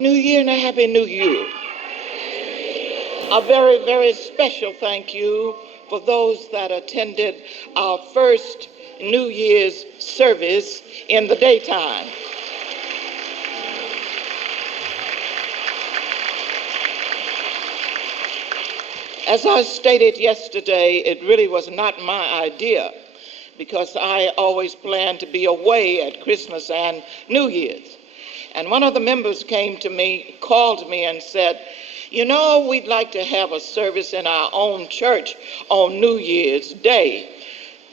New Year and a Happy New Year. A very, very special thank you for those that attended our first New Year's service in the daytime. As I stated yesterday, it really was not my idea because I always planned to be away at Christmas and New Year's. And one of the members came to me, called me and said, we'd like to have a service in our own church on New Year's Day.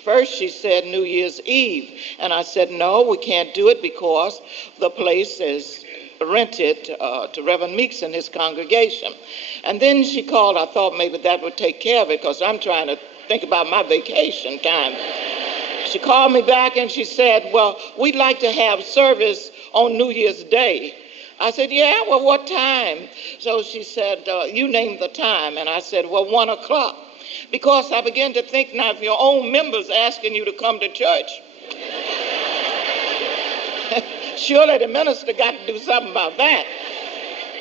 First she said New Year's Eve, and I said, no, we can't do it because the place is rented to Reverend Meeks and his congregation. And then she called, I thought maybe that would take care of it because I'm trying to think about my vacation time. She called me back and she said, well, we'd like to have service on New Year's Day. I said, yeah, well, what time? So she said, you name the time. And I said, well, 1 o'clock. Because I began to think, now, if your own members asking you to come to church, surely the minister got to do something about that.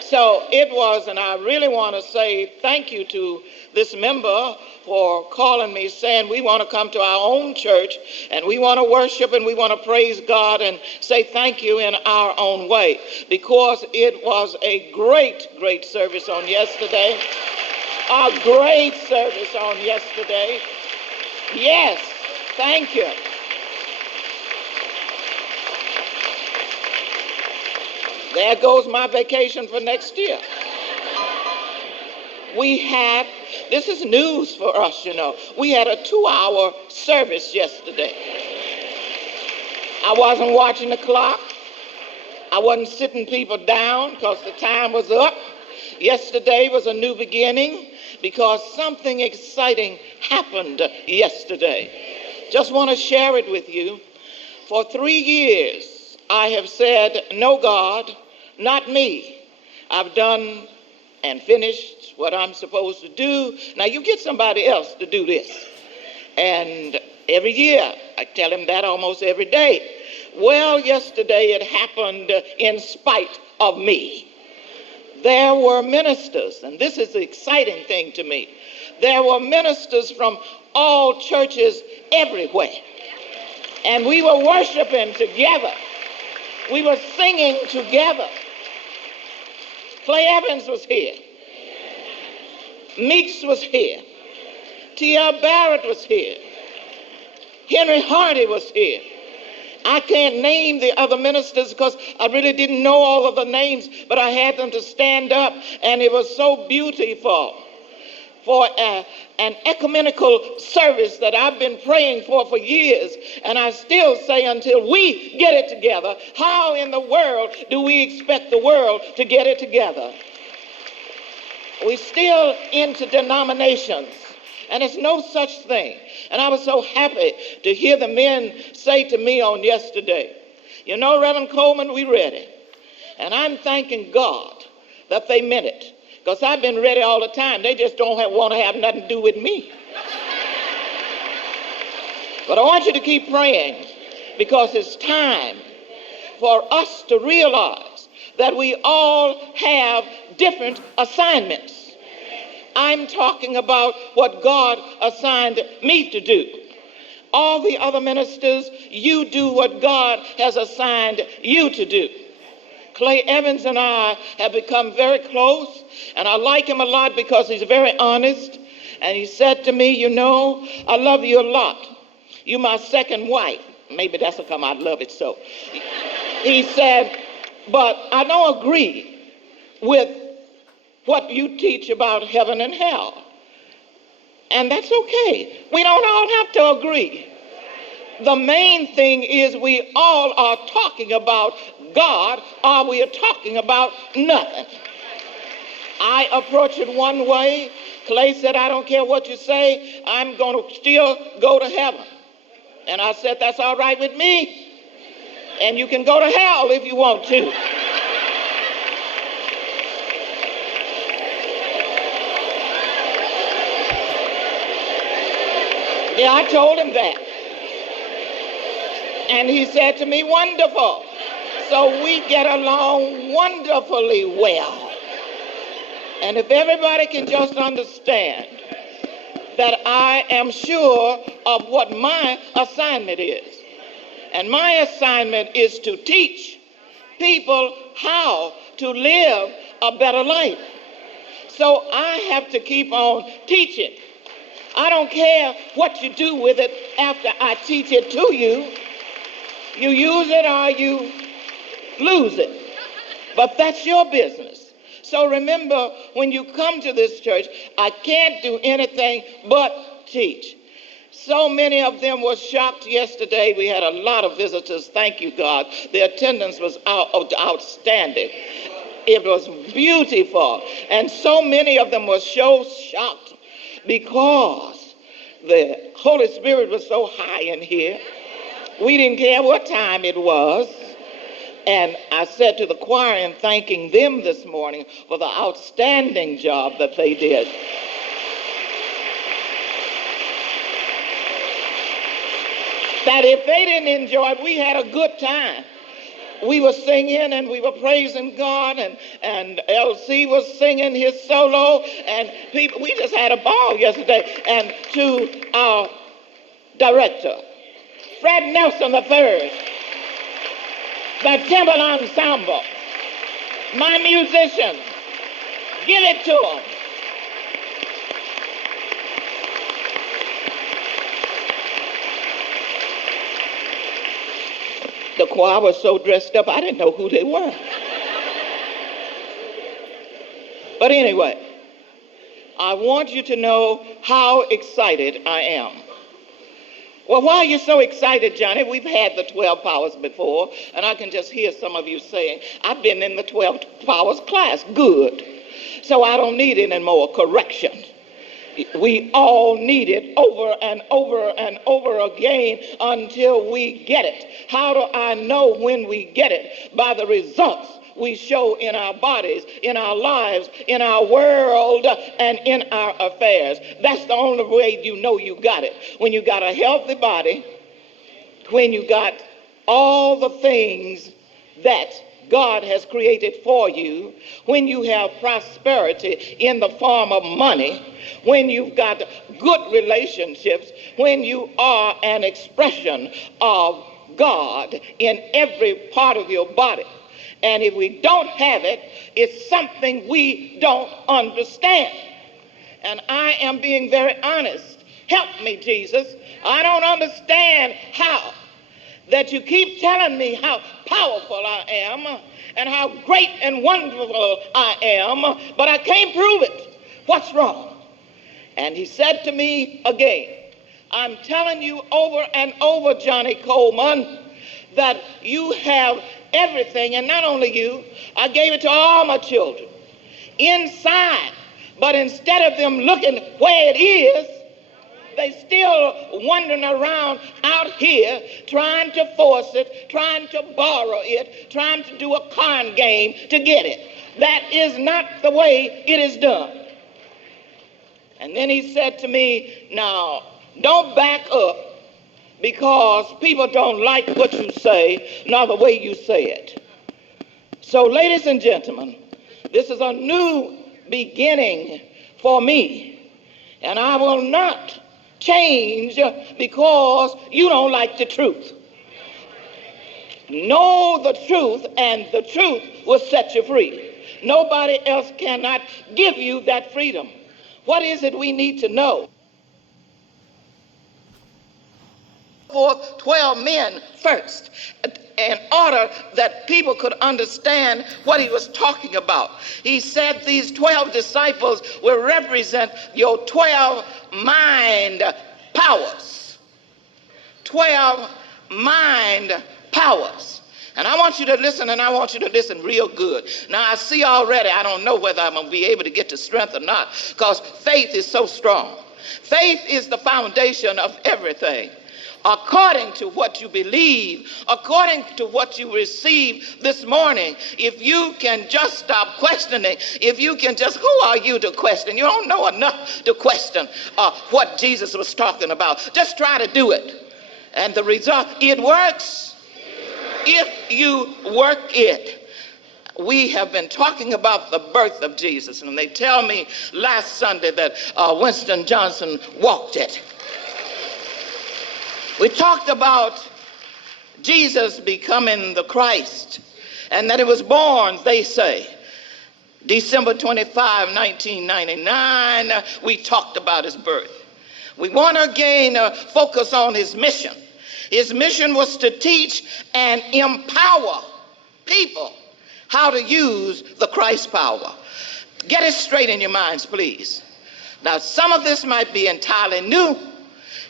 So it was, and I really want to say thank you to this member for calling me saying we want to come to our own church and we want to worship and we want to praise God and say thank you in our own way, because it was a great, great service on yesterday. A great service on yesterday. Yes, thank you. There goes my vacation for next year. This is news for us, we had a 2-hour service yesterday. I wasn't watching the clock. I wasn't sitting people down because the time was up. Yesterday was a new beginning because something exciting happened yesterday. Just want to share it with you. For 3 years, I have said, no, God, not me. I've done and finished what I'm supposed to do. Now you get somebody else to do this. And every year, I tell him that almost every day. Well, yesterday it happened in spite of me. There were ministers, and this is the exciting thing to me. There were ministers from all churches everywhere. And we were worshiping together. We were singing together. Clay Evans was here. Meeks was here. T.L. Barrett was here. Henry Hardy was here. I can't name the other ministers because I really didn't know all of the names, but I had them to stand up, and it was so beautiful for an ecumenical service that I've been praying for years. And I still say, until we get it together, how in the world do we expect the world to get it together? We're still into denominations, and it's no such thing. And I was so happy to hear the men say to me on yesterday, Reverend Coleman, we ready. And I'm thanking God that they meant it, because I've been ready all the time. They just don't want to have nothing to do with me. But I want you to keep praying, because it's time for us to realize that we all have different assignments. I'm talking about what God assigned me to do. All the other ministers, you do what God has assigned you to do. Clay Evans and I have become very close, and I like him a lot because he's very honest. And he said to me, I love you a lot. You're my second wife. Maybe that's how come I love it so. He said, but I don't agree with what you teach about heaven and hell. And that's okay. We don't all have to agree. The main thing is we all are talking about God, or we are talking about nothing. I approach it one way. Clay said, I don't care what you say, I'm going to still go to heaven. And I said, that's all right with me. And you can go to hell if you want to. Yeah, I told him that. And he said to me, wonderful. So we get along wonderfully well. And if everybody can just understand that I am sure of what my assignment is. And my assignment is to teach people how to live a better life. So I have to keep on teaching. I don't care what you do with it after I teach it to you. You use it or you lose it. But that's your business. So remember, when you come to this church, I can't do anything but teach. So many of them were shocked yesterday. We had a lot of visitors. Thank you, God. The attendance was outstanding. It was beautiful. And so many of them were so shocked because the Holy Spirit was so high in here. We didn't care what time it was. And I said to the choir in thanking them this morning for the outstanding job that they did. That if they didn't enjoy it, we had a good time. We were singing and we were praising God, and LC was singing his solo, and people, we just had a ball yesterday. And to our director, Fred Nelson III, the Temple Ensemble, my musicians, give it to them. The choir was so dressed up, I didn't know who they were. But anyway, I want you to know how excited I am. Well, why are you so excited, Johniie? We've had the 12 powers before, and I can just hear some of you saying, I've been in the 12 powers class. Good. So I don't need any more correction. We all need it over and over and over again until we get it. How do I know when we get it? By the results we show in our bodies, in our lives, in our world, and in our affairs. That's the only way you know you got it. When you got a healthy body, when you got all the things that God has created for you, when you have prosperity in the form of money, when you've got good relationships, when you are an expression of God in every part of your body. And if we don't have it, it's something we don't understand. And I am being very honest. Help me, Jesus. I don't understand how that you keep telling me how powerful I am and how great and wonderful I am, but I can't prove it. What's wrong? And he said to me again, I'm telling you over and over, Johniie Colemon, that you have everything, and not only you, I gave it to all my children inside, but instead of them looking where it is, they still wandering around out here trying to force it, trying to borrow it, trying to do a con game to get it. That is not the way it is done. And then he said to me, now, don't back up because people don't like what you say, nor the way you say it. So, ladies and gentlemen, this is a new beginning for me, and I will not change because you don't like the truth. Know the truth, and the truth will set you free. Nobody else cannot give you that freedom. What is it we need to know? 12 men first, in order that people could understand what he was talking about. He said these 12 disciples will represent your 12 mind powers. 12 mind powers. And I want you to listen, and I want you to listen real good. Now, I see already, I don't know whether I'm going to be able to get to strength or not, because faith is so strong. Faith is the foundation of everything. According to what you believe, according to what you received this morning, if you can just stop questioning, if you can just, who are you to question? You don't know enough to question what Jesus was talking about. Just try to do it. And the result, it works. if you work it. We have been talking about the birth of Jesus, and they tell me last Sunday that Winston Johnson walked it. We talked about Jesus becoming the Christ, and that it was born, they say, December 25, 1999. We talked about his birth. We want to again focus on his mission. His mission was to teach and empower people how to use the Christ power. Get it straight in your minds, please. Now, some of this might be entirely new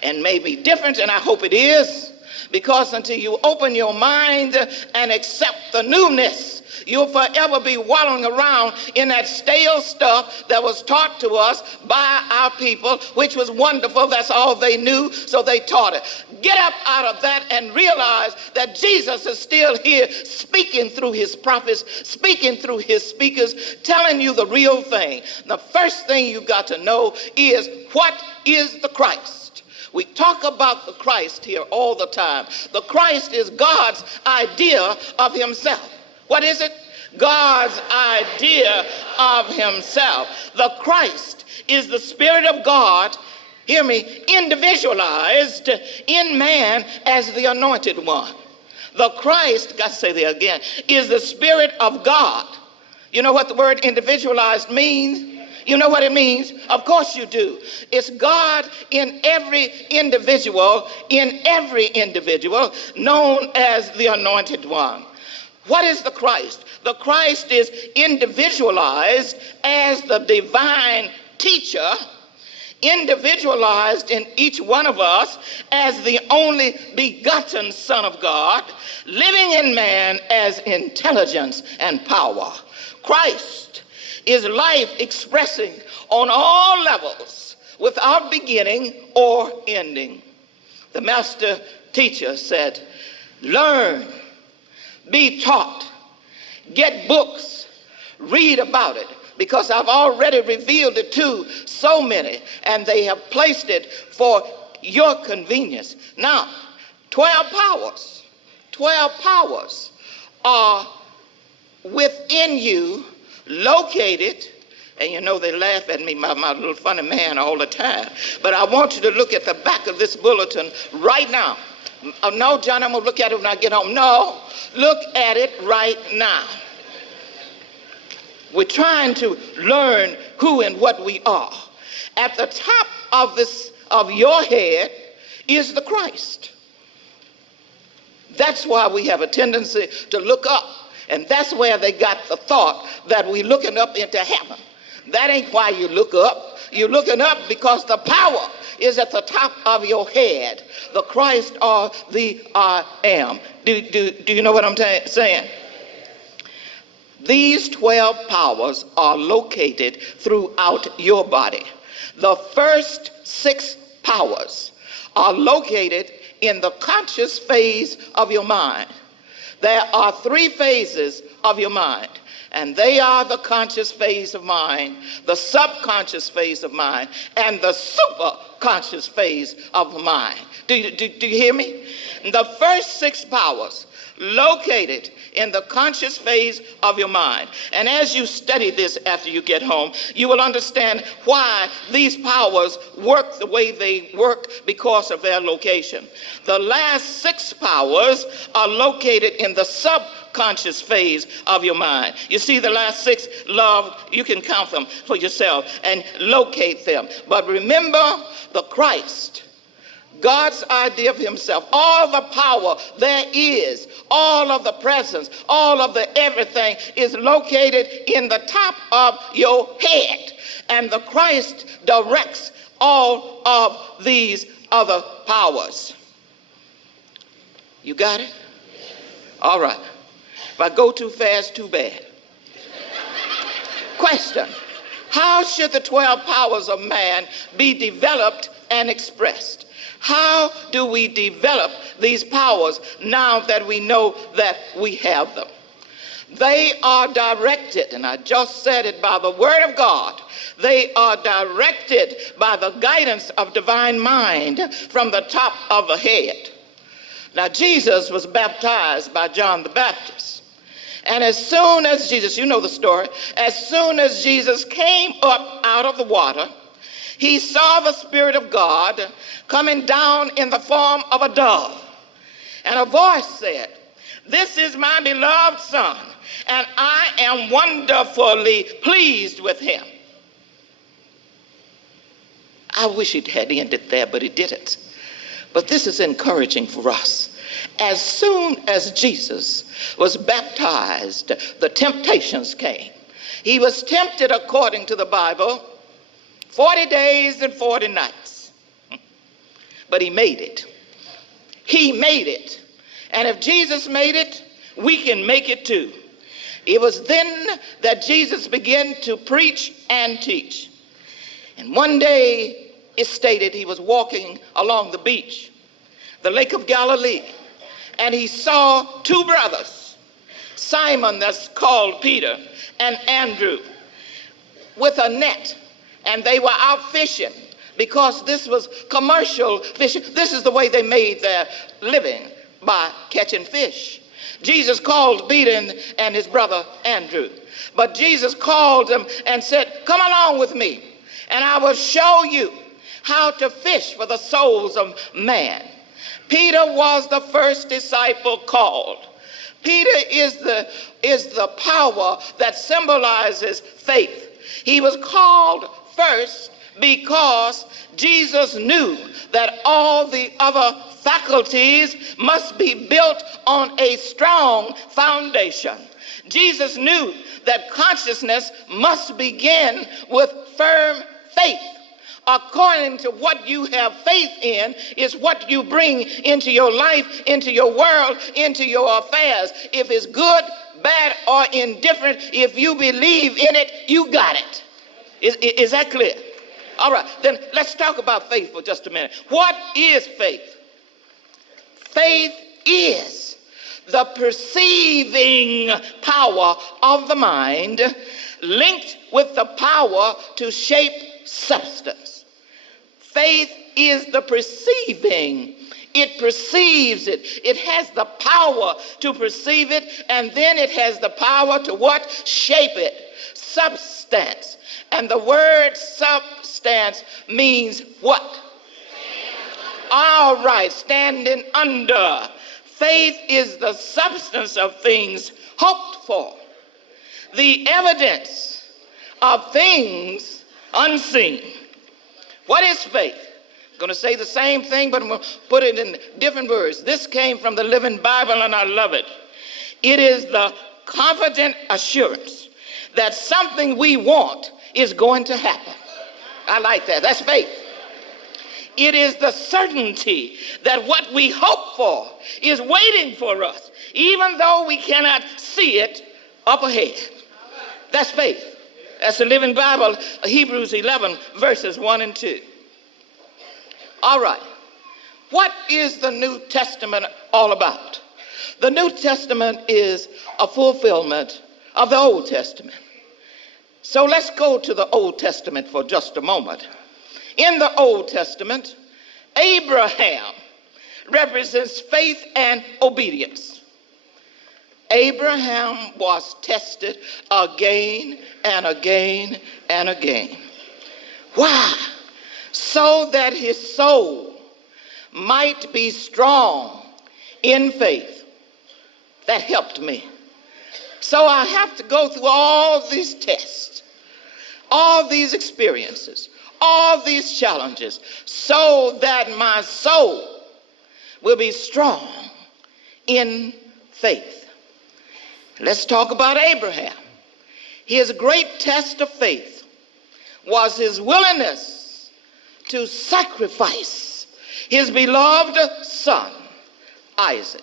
and may be different, and I hope it is, because until you open your mind and accept the newness, you'll forever be wallowing around in that stale stuff that was taught to us by our people, which was wonderful. That's all they knew, so they taught it. Get up out of that and realize that Jesus is still here, speaking through his prophets, speaking through his speakers, telling you the real thing. The first thing you got to know is, what is the Christ? We talk about the Christ here all the time. The Christ is God's idea of himself. What is it? God's idea of himself. The Christ is the Spirit of God, hear me, individualized in man as the anointed one. The Christ, got to say that again, is the Spirit of God. You know what the word individualized means? You know what it means? Of course you do. It's God in every individual, known as the anointed one. What is the Christ? The Christ is individualized as the divine teacher, individualized in each one of us as the only begotten Son of God, living in man as intelligence and power. Christ is life expressing on all levels without beginning or ending. The master teacher said, learn, be taught, get books, read about it, because I've already revealed it to so many, and they have placed it for your convenience. Now, 12 powers are within you, located, and you know they laugh at me, my little funny man, all the time, but I want you to look at the back of this bulletin right now. No, John, I'm going to look at it when I get home. No, look at it right now. We're trying to learn who and what we are. At the top of your head is the Christ. That's why we have a tendency to look up, and that's where they got the thought that we're looking up into heaven. That ain't why you look up. You're looking up because the power is at the top of your head. The Christ or the I am. Do you know what I'm saying? These 12 powers are located throughout your body. The first 6 powers are located in the conscious phase of your mind. There are 3 phases of your mind, and they are the conscious phase of mind, the subconscious phase of mind, and the superconscious phase of mind. Do you hear me? The first 6 powers located in the conscious phase of your mind. And as you study this after you get home, you will understand why these powers work the way they work, because of their location. The last 6 powers are located in the subconscious phase of your mind. You see, the last 6, love, you can count them for yourself and locate them. But remember the Christ, God's idea of himself, all the power there is, all of the presence, all of the everything is located in the top of your head. And the Christ directs all of these other powers. You got it? All right. If I go too fast, too bad. Question: how should the 12 powers of man be developed and expressed? How do we develop these powers now that we know that we have them? They are directed, and I just said it, by the word of God. They are directed by the guidance of divine mind from the top of the head. Now, Jesus was baptized by John the Baptist. And as soon as Jesus, you know the story, as soon as Jesus came up out of the water, he saw the Spirit of God coming down in the form of a dove. And a voice said, "This is my beloved Son, and I am wonderfully pleased with him." I wish it had ended there, but it didn't. But this is encouraging for us. As soon as Jesus was baptized, the temptations came. He was tempted, according to the Bible, 40 days and 40 nights. But he made it. He made it. And if Jesus made it, we can make it too. It was then that Jesus began to preach and teach. And one day, it stated he was walking along the beach, the Lake of Galilee, and he saw two brothers, Simon, that's called Peter, and Andrew, with a net, and they were out fishing because this was commercial fishing. This is the way they made their living, by catching fish. Jesus called Peter and his brother Andrew, but Jesus called them and said, "Come along with me, and I will show you how to fish for the souls of man." Peter was the first disciple called. Peter is the power that symbolizes faith. He was called first because Jesus knew that all the other faculties must be built on a strong foundation. Jesus knew that consciousness must begin with firm faith. According to what you have faith in is what you bring into your life, into your world, into your affairs. If it's good, bad, or indifferent, if you believe in it, you got it. Is that clear? All right, then let's talk about faith for just a minute. What is faith? Faith is the perceiving power of the mind linked with the power to shape substance. Faith is the perceiving. It perceives it. It has the power to perceive it, and then it has the power to what? Shape it. Substance. And the word substance means what? All right, standing under. Faith is the substance of things hoped for, the evidence of things unseen. What is faith? I'm going to say the same thing, but I'm going to put it in different words. This came from the Living Bible, and I love it. It is the confident assurance that something we want is going to happen. I like that. That's faith. It is the certainty that what we hope for is waiting for us, even though we cannot see it up ahead. That's faith. That's the Living Bible, Hebrews 11, verses 1 and 2. All right. What is the New Testament all about? The New Testament is a fulfillment of the Old Testament. So let's go to the Old Testament for just a moment. In the Old Testament, Abraham represents faith and obedience. Abraham was tested again and again and again. Why? So that his soul might be strong in faith. That helped me. So I have to go through all these tests, all these experiences, all these challenges, so that my soul will be strong in faith. Let's talk about Abraham. His great test of faith was his willingness to sacrifice his beloved son, Isaac.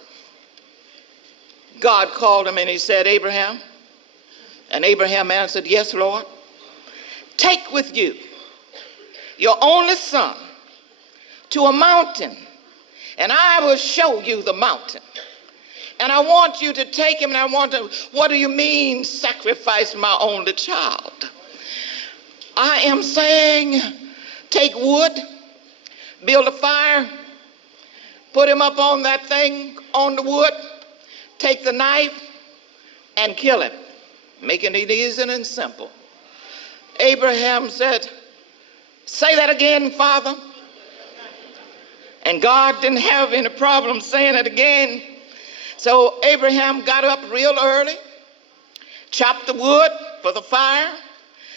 God called him and he said, "Abraham." And Abraham answered, "Yes, Lord. Take with you your only son to a mountain, and I will show you the mountain. And I want you to take him, and I want to, what do you mean sacrifice my only child? I am saying take wood, build a fire, put him up on that thing, on the wood, take the knife and kill him, making it easy and simple. Abraham said, say that again, Father. And God didn't have any problem saying it again. So Abraham got up real early, chopped the wood for the fire,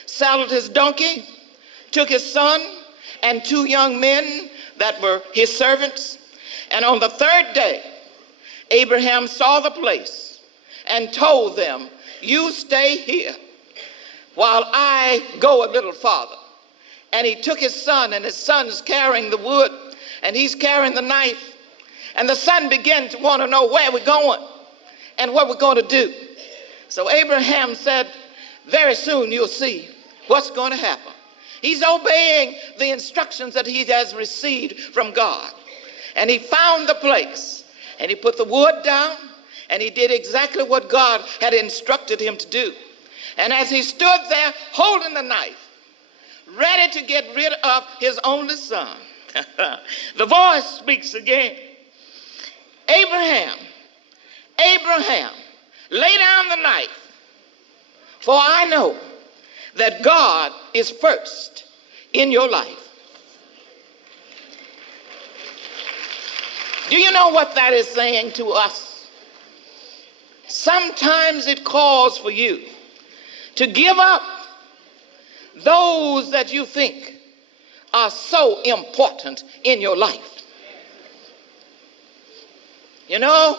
saddled his donkey, took his son and 2 young men that were his servants. And on the 3rd day, Abraham saw the place and told them, you stay here while I go a little farther. And he took his son, and his son's carrying the wood, and he's carrying the knife. And the son began to want to know where we're going and what we're going to do. So Abraham said, very soon you'll see what's going to happen. He's obeying the instructions that he has received from God. And he found the place, and he put the wood down, and he did exactly what God had instructed him to do. And as he stood there holding the knife, ready to get rid of his only son, the voice speaks again. Abraham, Abraham, lay down the knife, for I know that God is first in your life. Do you know what that is saying to us? Sometimes it calls for you to give up those that you think are so important in your life. You know,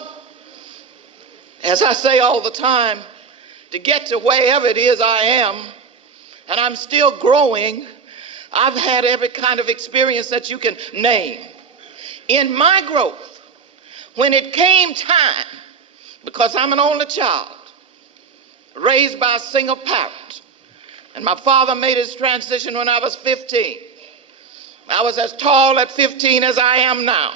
as I say all the time, to get to wherever it is I am, and I'm still growing, I've had every kind of experience that you can name. In my growth, when it came time, because I'm an only child, raised by a single parent, and my father made his transition when I was 15. I was as tall at 15 as I am now.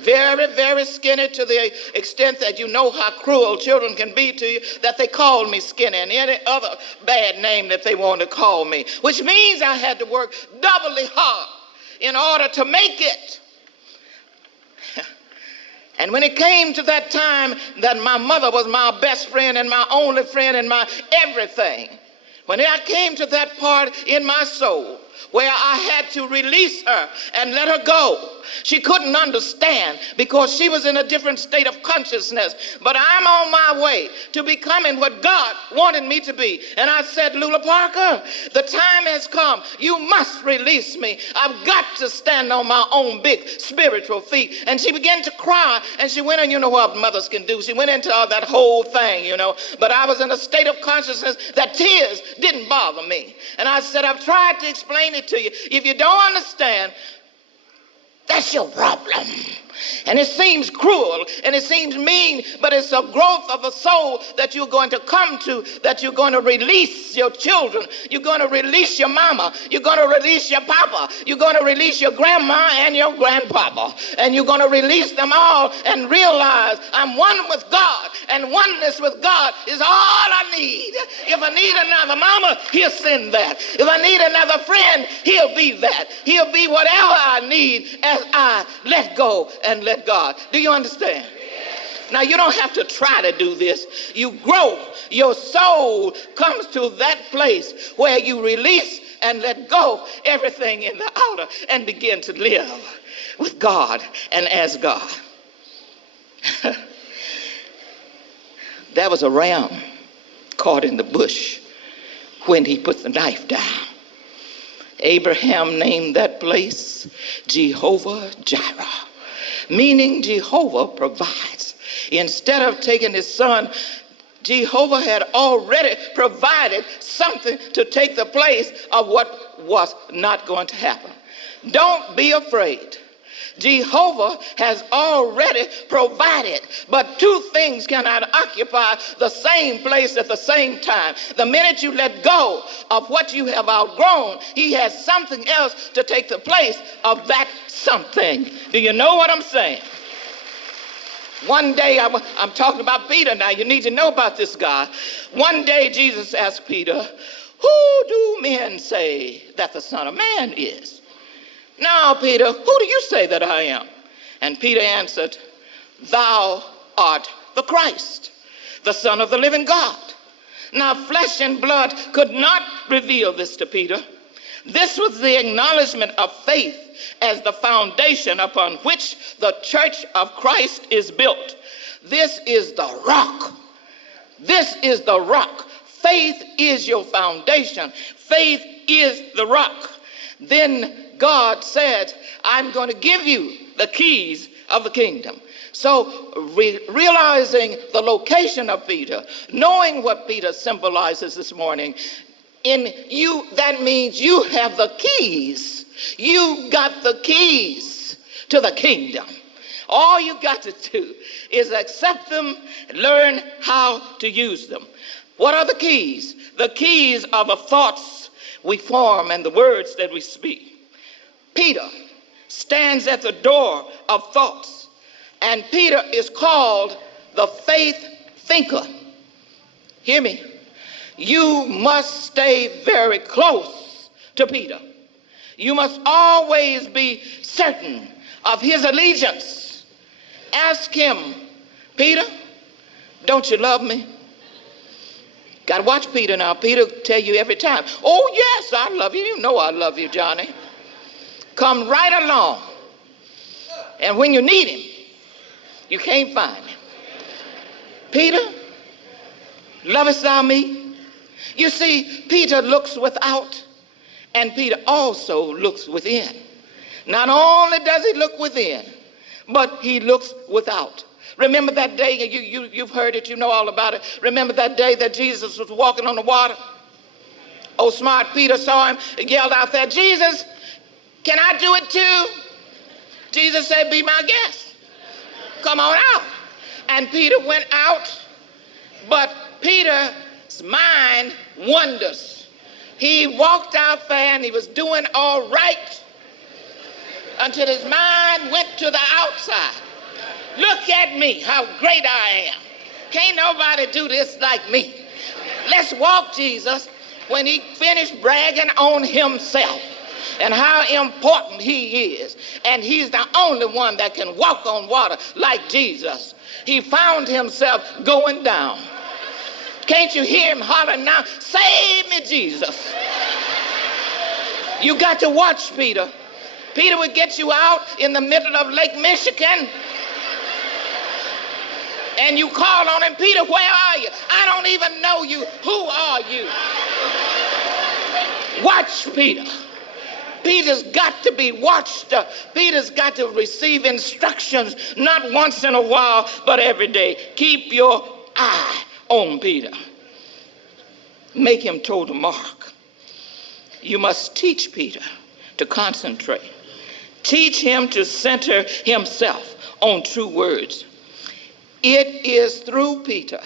Very, very skinny, to the extent that you know how cruel children can be to you, that they called me skinny and any other bad name that they wanted to call me, which means I had to work doubly hard in order to make it. And when it came to that time that my mother was my best friend and my only friend and my everything, when I came to that part in my soul where I had to release her and let her go, she couldn't understand because she was in a different state of consciousness. But I'm on my way to becoming what God wanted me to be. And I said, Lula Parker, the time has come. You must release me. I've got to stand on my own big spiritual feet. And she began to cry, and she went, and you know what mothers can do. She went into all that whole thing, you know. But I was in a state of consciousness that tears didn't bother me. And I said, I've tried to explain it to you. If you don't understand, that's your problem. And it seems cruel and it seems mean, but it's a growth of the soul that you're going to come to, that you're going to release your children. You're going to release your mama. You're going to release your papa. You're going to release your grandma and your grandpapa. And you're going to release them all and realize I'm one with God, and oneness with God is all I need. If I need another mama, he'll send that. If I need another friend, he'll be that. He'll be whatever I need as I let go and let God. Do you understand? Now, you don't have to try to do this. You grow. Your soul comes to that place where you release and let go everything in the outer and begin to live with God and as God. There was a ram caught in the bush when he put the knife down. Abraham named that place Jehovah Jireh, meaning Jehovah provides. Instead of taking his son, Jehovah had already provided something to take the place of what was not going to happen. Don't be afraid. Jehovah has already provided, but two things cannot occupy the same place at the same time. The minute you let go of what you have outgrown, he has something else to take the place of that something. Do you know what I'm saying? One day, I'm talking about Peter now. You need to know about this guy. One day Jesus asked Peter, who do men say that the Son of Man is? Now, Peter, who do you say that I am? And Peter answered, thou art the Christ, the Son of the living God. Now flesh and blood could not reveal this to Peter. This was the acknowledgement of faith as the foundation upon which the church of Christ is built. This is the rock. This is the rock. Faith is your foundation. Faith is the rock. Then God said, I'm going to give you the keys of the kingdom. So realizing the location of Peter, knowing what Peter symbolizes this morning, in you, that means you have the keys. You got the keys to the kingdom. All you got to do is accept them, learn how to use them. What are the keys? The keys are the thoughts we form and the words that we speak. Peter stands at the door of thoughts, and Peter is called the faith thinker. Hear me. You must stay very close to Peter. You must always be certain of his allegiance. Ask him, Peter, don't you love me? Got to watch Peter now. Peter tell you every time, oh yes, I love you. You know I love you, Johniie. Come right along. And when you need him, you can't find him. Peter, lovest thou me? You see, Peter looks without, and Peter also looks within. Not only does he look within, but he looks without. Remember that day, you've heard it, you know all about it. Remember that day that Jesus was walking on the water? Oh, smart Peter saw him and yelled out there, Jesus, can I do it too? Jesus said, be my guest. Come on out. And Peter went out, but Peter's mind wanders. He walked out there and he was doing all right until his mind went to the outside. Look at me, how great I am. Can't nobody do this like me. Let's walk, Jesus. When he finished bragging on himself and how important he is, and he's the only one that can walk on water like Jesus, he found himself going down. Can't you hear him hollering now, save me, Jesus? You got to watch Peter. Peter would get you out in the middle of Lake Michigan, and you call on him, Peter, where are you? I don't even know you. Who are you? Watch Peter. Peter's got to be watched. Peter's got to receive instructions, not once in a while, but every day. Keep your eye on Peter. Make him toe the mark. You must teach Peter to concentrate. Teach him to center himself on true words. It is through Peter,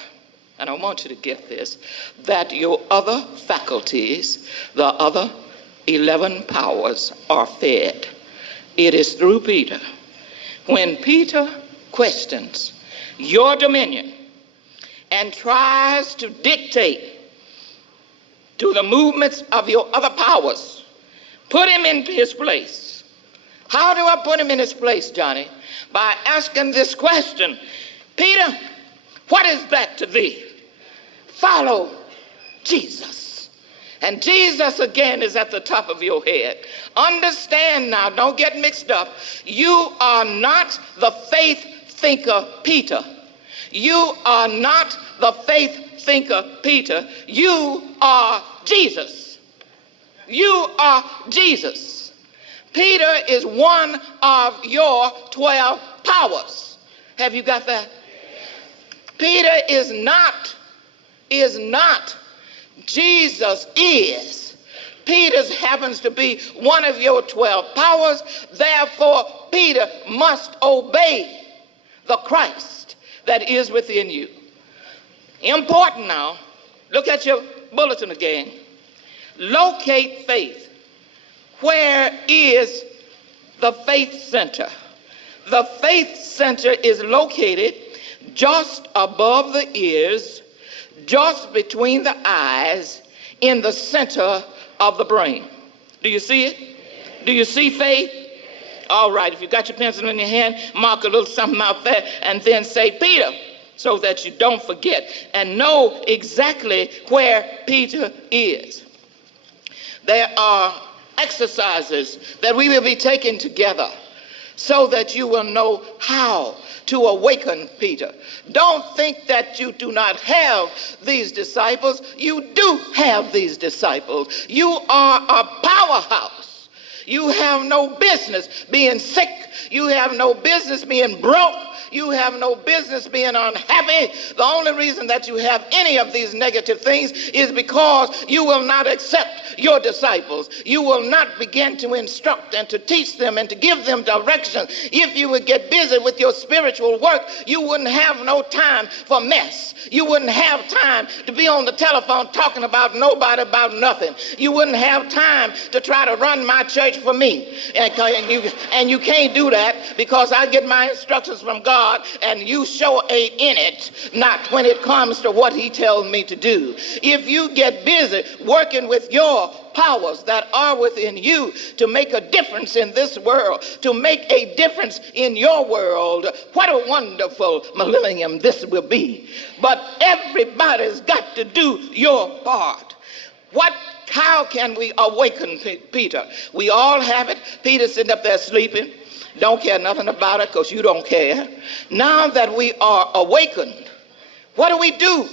and I want you to get this, that your other faculties, the other 11 powers are fed. It is through Peter. When Peter questions your dominion and tries to dictate to the movements of your other powers, put him in his place. How do I put him in his place, Johniie? By asking this question, Peter, what is that to thee? Follow Jesus. And Jesus again is at the top of your head. Understand now, don't get mixed up. You are not the faith thinker Peter. You are not the faith thinker Peter. You are Jesus. You are Jesus. Peter is one of your 12 powers. Have you got that? Peter is not. Jesus is. Peter happens to be one of your 12 powers. Therefore, Peter must obey the Christ that is within you. Important now. Look at your bulletin again. Locate faith. Where is the faith center? The faith center is located just above the ears, just between the eyes, in the center of the brain. Do you see it? Do you see faith? All right, if you got your pencil in your hand, mark a little something out there and then say Peter, so that you don't forget and know exactly where Peter is. There are exercises that we will be taking together so that you will know how to awaken Peter. Don't think that you do not have these disciples. You do have these disciples. You are a powerhouse. You have no business being sick. You have no business being broke. You have no business being unhappy. The only reason that you have any of these negative things is because you will not accept your disciples. You will not begin to instruct and to teach them and to give them direction. If you would get busy with your spiritual work, you wouldn't have no time for mess. You wouldn't have time to be on the telephone talking about nobody, about nothing. You wouldn't have time to try to run my church for me. And you can't do that because I get my instructions from God, and you show in it, not when it comes to what he tells me to do. If you get busy working with your powers that are within you to make a difference in this world, to make a difference in your world, what a wonderful millennium this will be. But everybody's got to do your part. How can we awaken Peter? We all have it. Peter's sitting up there sleeping. Don't care nothing about it because you don't care. Now that we are awakened, what do?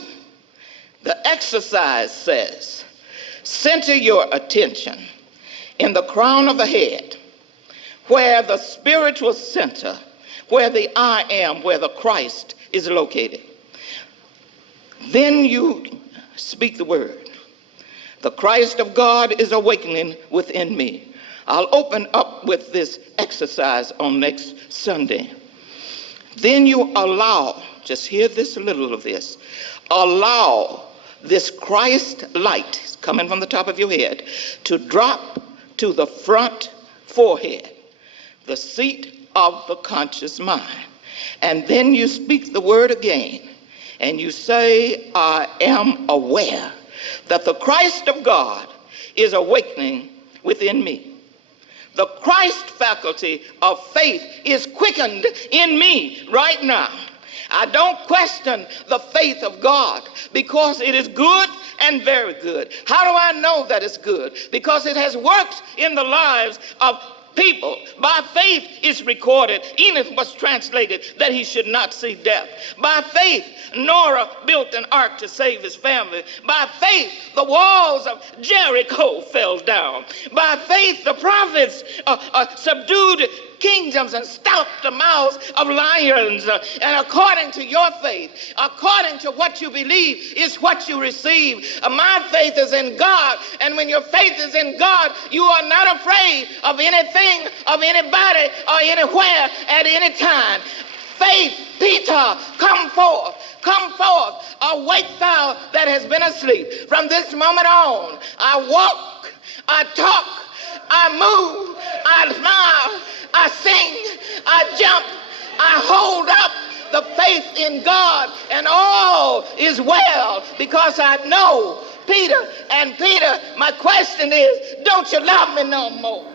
The exercise says, center your attention in the crown of the head, where the spiritual center, where the I am, where the Christ is located. Then you speak the word. The Christ of God is awakening within me. I'll open up with this exercise on next Sunday. Then you allow, just hear this, a little of this, allow this Christ light coming from the top of your head to drop to the front forehead, the seat of the conscious mind. And then you speak the word again, and you say, I am aware that the Christ of God is awakening within me. The Christ faculty of faith is quickened in me right now. I don't question the faith of God because it is good and very good. How do I know that it's good? Because it has worked in the lives of people. By faith it's recorded, Enoch was translated that he should not see death. By faith Noah built an ark to save his family. By faith the walls of Jericho fell down. By faith the prophets subdued kingdoms and stopped the mouths of lions. And according to your faith, according to what you believe, is what you receive. My faith is in God, and when your faith is in God, you are not afraid of anything, of anybody, or anywhere at any time. Faith, Peter, come forth. Come forth, awake thou that has been asleep. From this moment on, I walk, I talk, I move, I smile, I sing, I jump, I hold up the faith in God, and all is well because I know Peter. And Peter, my question is, don't you love me no more?